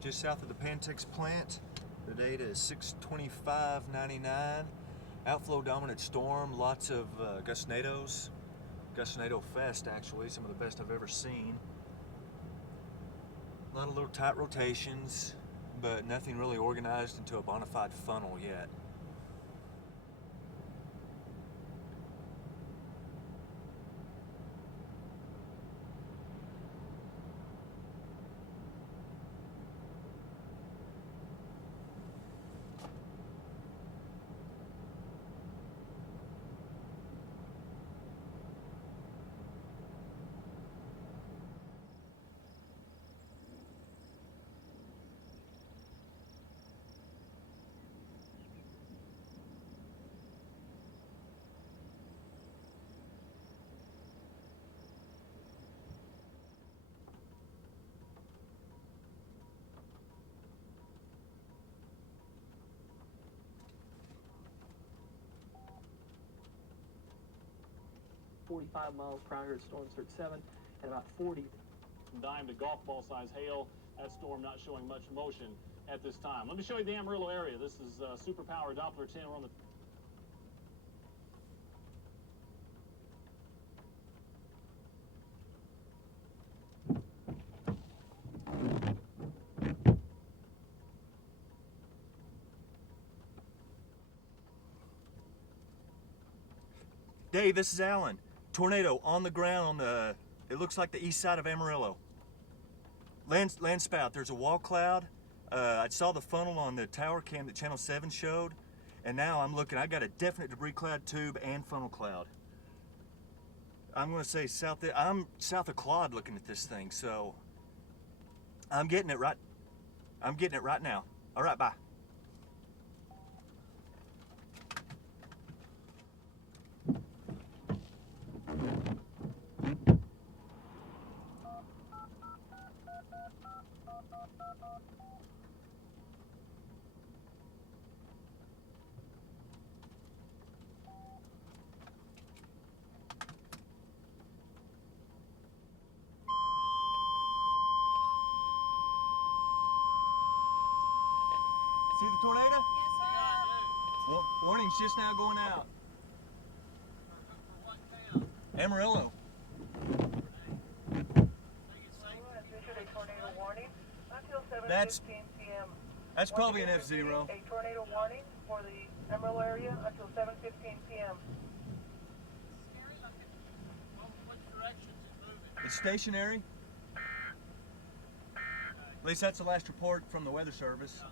just south of the Pantex plant. The data is 6/25/99. Outflow dominant storm, lots of gustnados. Gustnado fest, actually, some of the best I've ever seen. A lot of little tight rotations, but nothing really organized into a bona fide funnel yet. .45 miles per hour at storm surge 7 and about 40. Dime to golf ball size hail. That storm not showing much motion at this time. Let me show you the Amarillo area. This is superpower Doppler 10. We're on the Dave, this is Allan. Tornado on the ground on the, it looks like the east side of Amarillo. Land spout, there's a wall cloud. I saw the funnel on the tower cam that Channel 7 showed, and now I'm looking, I got a definite debris cloud tube and funnel cloud. I'm gonna say I'm south of Claude looking at this thing, so I'm getting it right now. All right, bye. See the tornado? Yes, sir. Warning's just now going out. Amarillo. That's probably an F0. A tornado warning for the Amarillo area until 7:15 p.m. Which direction is it moving? It's stationary. At least that's the last report from the Weather Service.